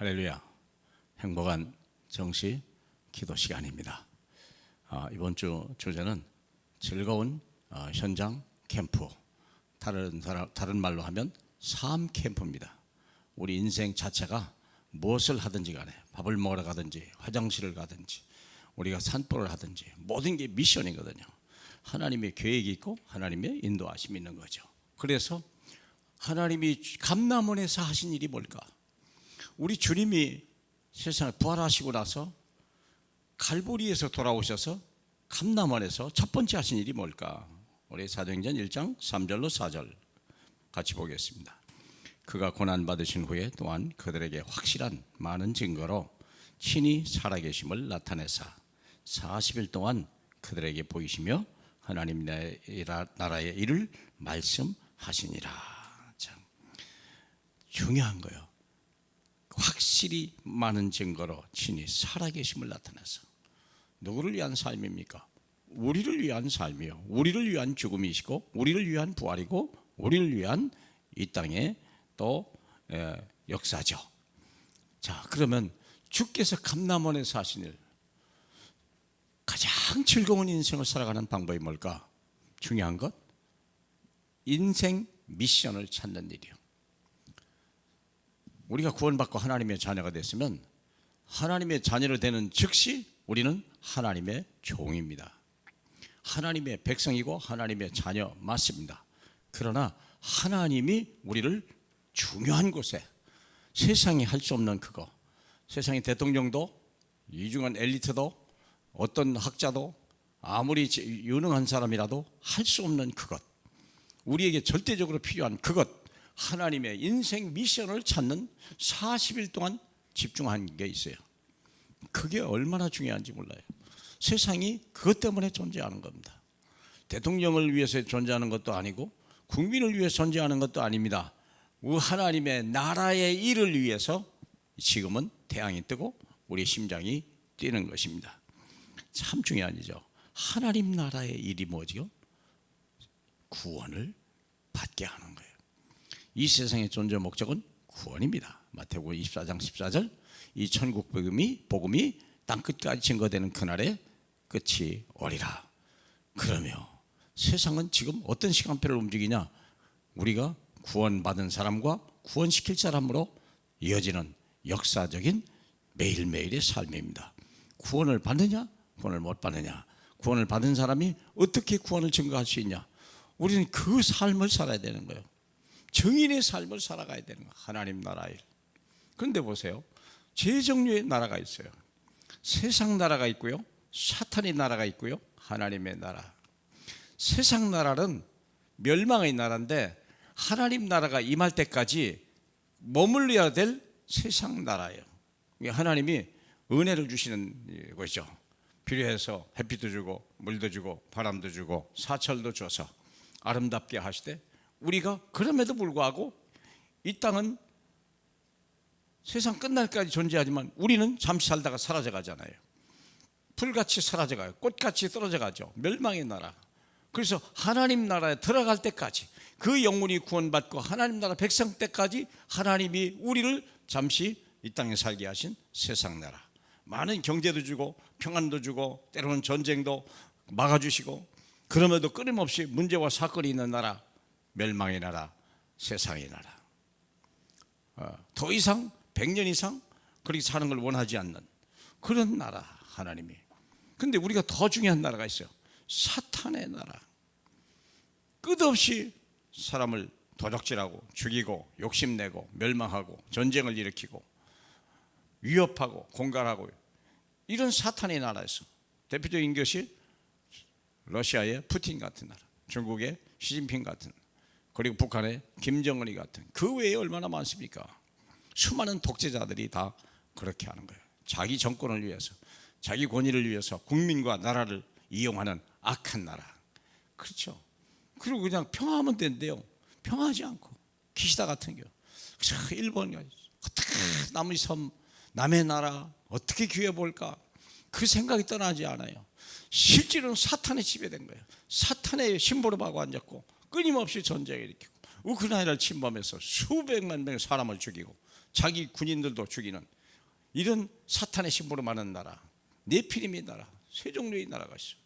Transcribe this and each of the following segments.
할렐루야. 행복한 정시 기도 시간입니다. 이번 주 주제는 즐거운 현장 캠프, 다른 말로 하면 삶 캠프입니다. 우리 인생 자체가 무엇을 하든지 간에 밥을 먹으러 가든지 화장실을 가든지 우리가 산보를 하든지 모든 게 미션이거든요. 하나님의 계획이 있고 하나님의 인도하심이 있는 거죠. 그래서 하나님이 감람원에서 하신 일이 뭘까? 우리 주님이 세상에 부활하시고 나서 갈보리에서 돌아오셔서 감람원에서 첫 번째 하신 일이 뭘까? 우리 사도행전 1장 3절로 4절 같이 보겠습니다. 그가 고난받으신 후에 또한 그들에게 확실한 많은 증거로 친히 살아계심을 나타내사 40일 동안 그들에게 보이시며 하나님 나라의 일을 말씀하시니라. 참 중요한 거예요. 확실히 많은 증거로 친히 살아계심을 나타내서 누구를 위한 삶입니까? 우리를 위한 삶이요, 우리를 위한 죽음이시고 우리를 위한 부활이고 우리를 위한 이 땅의 또 역사죠. 자, 그러면 주께서 감람원에서 하신 일, 가장 즐거운 인생을 살아가는 방법이 뭘까? 중요한 것, 인생 미션을 찾는 일이요. 우리가 구원받고 하나님의 자녀가 됐으면 하나님의 자녀로 되는 즉시 우리는 하나님의 종입니다. 하나님의 백성이고 하나님의 자녀 맞습니다. 그러나 하나님이 우리를 중요한 곳에, 세상이 할 수 없는 그거, 세상의 대통령도 이중한 엘리트도 어떤 학자도 아무리 유능한 사람이라도 할 수 없는 그것, 우리에게 절대적으로 필요한 그것, 하나님의 인생 미션을 찾는 40일 동안 집중한 게 있어요. 그게 얼마나 중요한지 몰라요. 세상이 그것 때문에 존재하는 겁니다. 대통령을 위해서 존재하는 것도 아니고 국민을 위해서 존재하는 것도 아닙니다. 하나님의 나라의 일을 위해서 지금은 태양이 뜨고 우리 심장이 뛰는 것입니다. 참 중요한 일이죠. 하나님 나라의 일이 뭐죠? 구원을 받게 하는 거예요. 이 세상의 존재 목적은 구원입니다. 마태복음 24장 14절, 이 천국 복음이 땅끝까지 증거되는 그날에 끝이 오리라. 그러며 세상은 지금 어떤 시간표를 움직이냐? 우리가 구원받은 사람과 구원시킬 사람으로 이어지는 역사적인 매일매일의 삶입니다. 구원을 받느냐? 구원을 못 받느냐? 구원을 받은 사람이 어떻게 구원을 증거할 수 있냐? 우리는 그 삶을 살아야 되는 거예요. 정인의 삶을 살아가야 되는 거예요. 하나님 나라의 일. 그런데 보세요, 재정류의 나라가 있어요. 세상 나라가 있고요, 사탄의 나라가 있고요, 하나님의 나라. 세상 나라는 멸망의 나라인데 하나님 나라가 임할 때까지 머물러야 될 세상 나라예요. 하나님이 은혜를 주시는 것이죠. 필요해서 햇빛도 주고 물도 주고 바람도 주고 사철도 줘서 아름답게 하시되, 우리가 그럼에도 불구하고 이 땅은 세상 끝날까지 존재하지만 우리는 잠시 살다가 사라져 가잖아요. 풀같이 사라져 가요. 꽃같이 떨어져 가죠. 멸망의 나라. 그래서 하나님 나라에 들어갈 때까지, 그 영혼이 구원받고 하나님 나라 백성 때까지 하나님이 우리를 잠시 이 땅에 살게 하신 세상 나라. 많은 경제도 주고 평안도 주고 때로는 전쟁도 막아주시고, 그럼에도 끊임없이 문제와 사건이 있는 나라, 멸망의 나라, 세상의 나라. 더 이상 100년 이상 그렇게 사는 걸 원하지 않는 그런 나라, 하나님이. 근데 우리가 더 중요한 나라가 있어요. 사탄의 나라. 끝없이 사람을 도적질하고 죽이고 욕심내고 멸망하고 전쟁을 일으키고 위협하고 공갈하고, 이런 사탄의 나라에서 대표적인 것이 러시아의 푸틴 같은 나라, 중국의 시진핑 같은, 그리고 북한의 김정은이 같은, 그 외에 얼마나 많습니까? 수많은 독재자들이 다 그렇게 하는 거예요. 자기 정권을 위해서, 자기 권위를 위해서 국민과 나라를 이용하는 악한 나라. 그렇죠. 그리고 그냥 평화하면 된대요. 평화하지 않고 기시다 같은 경우, 일본 어떻게 남의 섬, 남의 나라 어떻게 기회볼까, 그 생각이 떠나지 않아요. 실제로는 사탄에 지배된 거예요. 사탄의 심부름하고 앉았고 끊임없이 전쟁을 일으키고 우크라이나를 침범해서 수백만 명의 사람을 죽이고 자기 군인들도 죽이는 이런 사탄의 심부름 많은 나라, 네피림의 나라, 세 종류의 나라가 있어.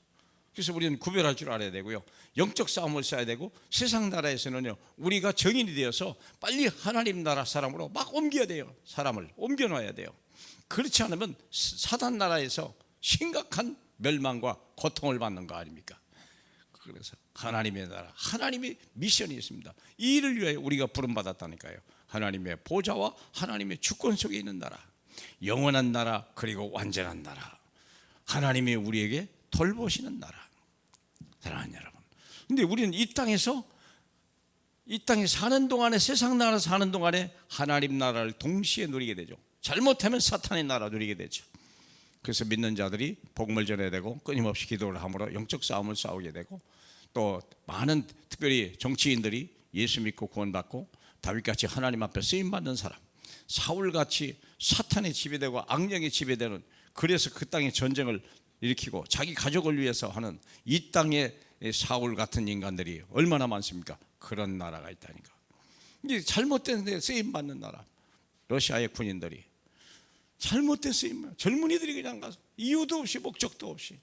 그래서 우리는 구별할 줄 알아야 되고요. 영적 싸움을 써야 되고, 세상 나라에서는요, 우리가 정인이 되어서 빨리 하나님 나라 사람으로 막 옮겨야 돼요. 사람을 옮겨 놔야 돼요. 그렇지 않으면 사단 나라에서 심각한 멸망과 고통을 받는 거 아닙니까? 그래서 하나님의 나라, 하나님의 미션이 있습니다. 이 일을 위해 우리가 부름받았다니까요. 하나님의 보좌와 하나님의 주권 속에 있는 나라, 영원한 나라, 그리고 완전한 나라, 하나님이 우리에게 돌보시는 나라. 사랑하는 여러분, 근데 우리는 이 땅에 사는 동안에, 세상 나라 사는 동안에 하나님 나라를 동시에 누리게 되죠. 잘못하면 사탄의 나라 누리게 되죠. 그래서 믿는 자들이 복음을 전해야 되고, 끊임없이 기도를 함으로 영적 싸움을 싸우게 되고, 또 많은 특별히 정치인들이 예수 믿고 구원받고 다윗같이 하나님 앞에 쓰임받는 사람, 사울같이 사탄의 지배되고 악령의 지배되는, 그래서 그 땅에 전쟁을 일으키고 자기 가족을 위해서 하는 이 땅에 사울 같은 인간들이 얼마나 많습니까? 그런 나라가 있다니까. 이게 잘못된 데 쓰임받는 나라, 러시아의 군인들이 잘못된 쓰임, 젊은이들이 그냥 가서 이유도 없이 목적도 없이,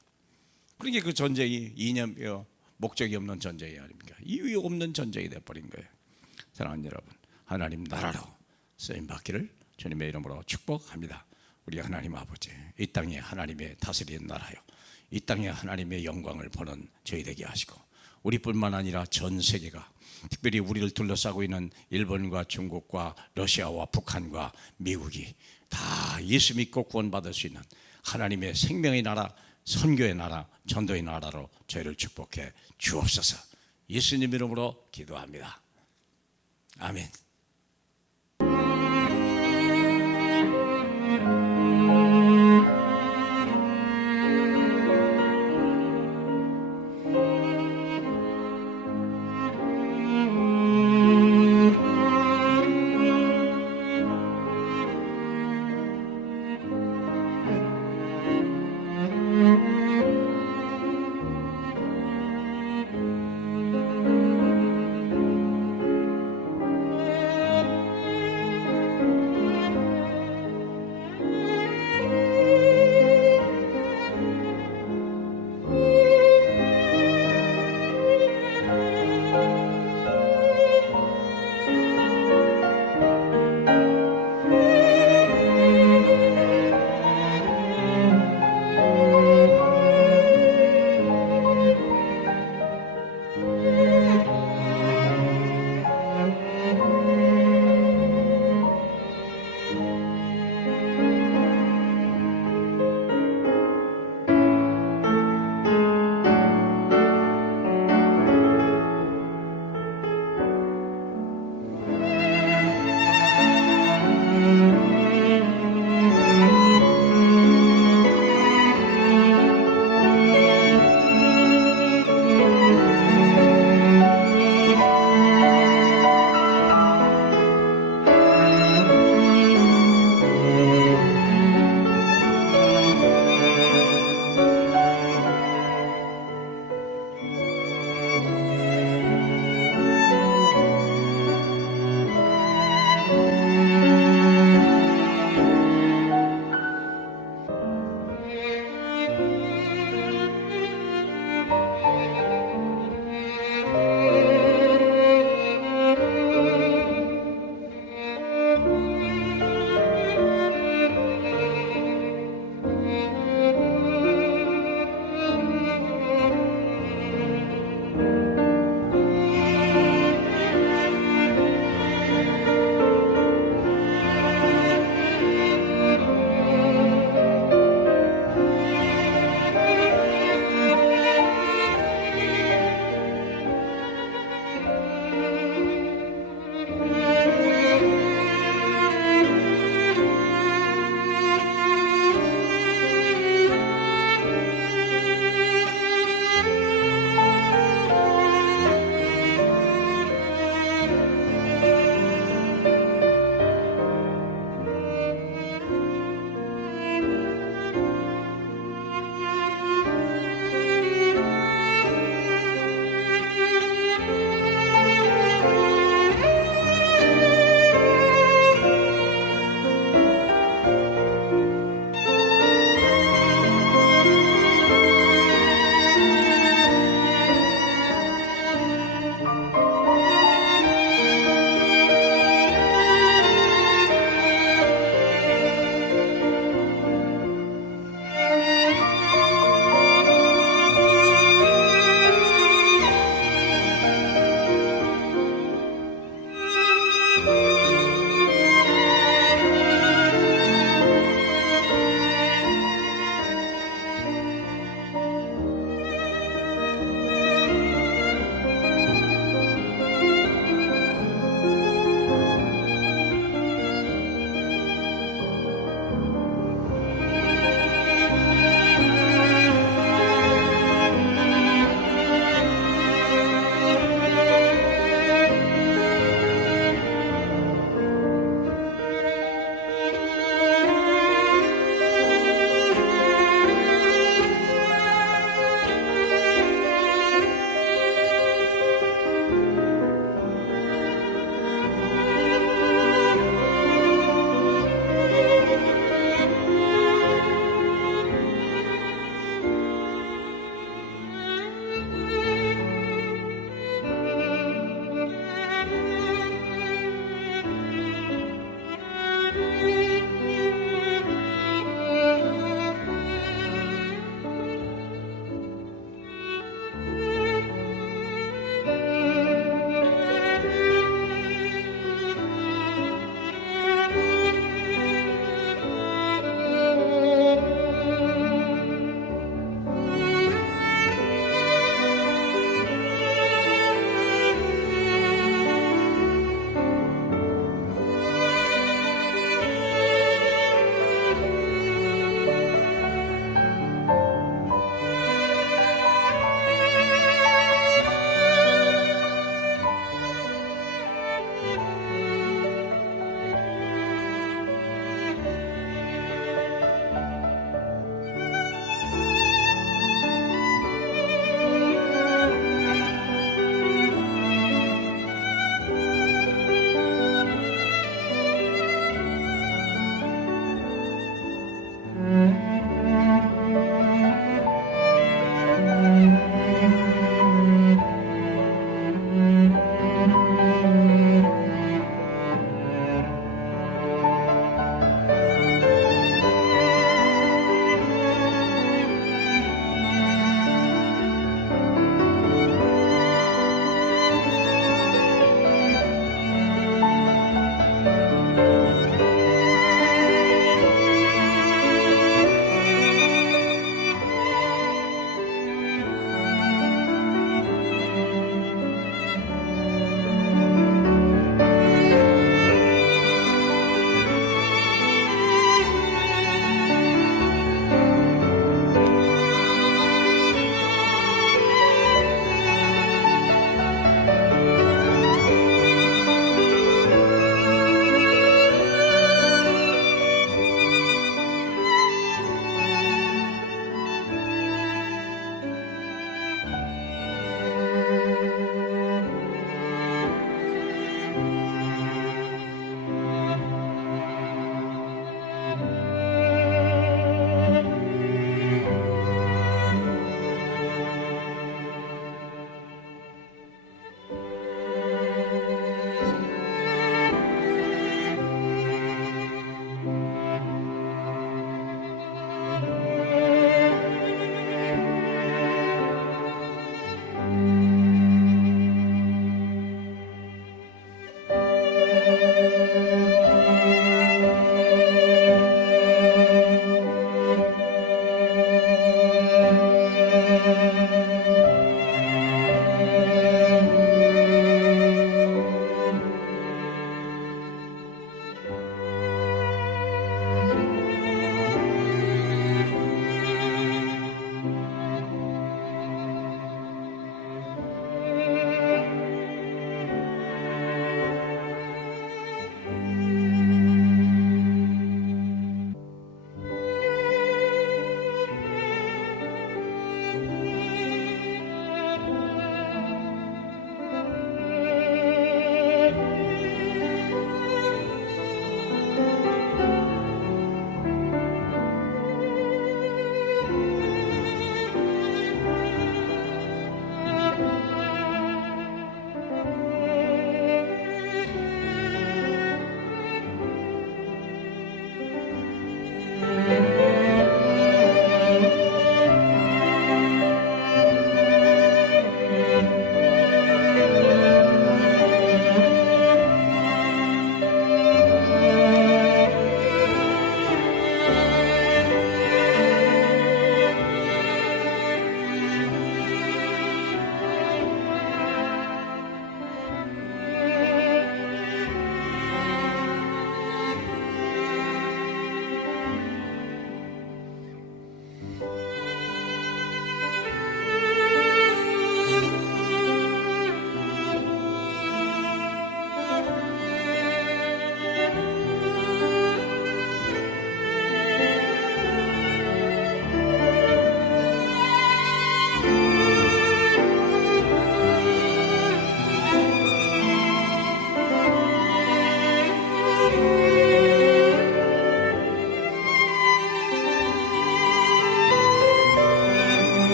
그러니까 그 전쟁이 이념이요, 목적이 없는 전쟁이 아닙니까? 이유 없는 전쟁이 되어버린 거예요. 사랑하는 여러분, 하나님 나라로 쓰임받기를 주님의 이름으로 축복합니다. 우리 하나님 아버지, 이 땅에 하나님의 다스리는 나라요, 이 땅에 하나님의 영광을 보는 저희 되게 하시고, 우리뿐만 아니라 전 세계가, 특별히 우리를 둘러싸고 있는 일본과 중국과 러시아와 북한과 미국이 다 예수 믿고 구원받을 수 있는 하나님의 생명의 나라, 선교의 나라, 전도의 나라로 저희를 축복해 주옵소서. 예수님 이름으로 기도합니다. 아멘.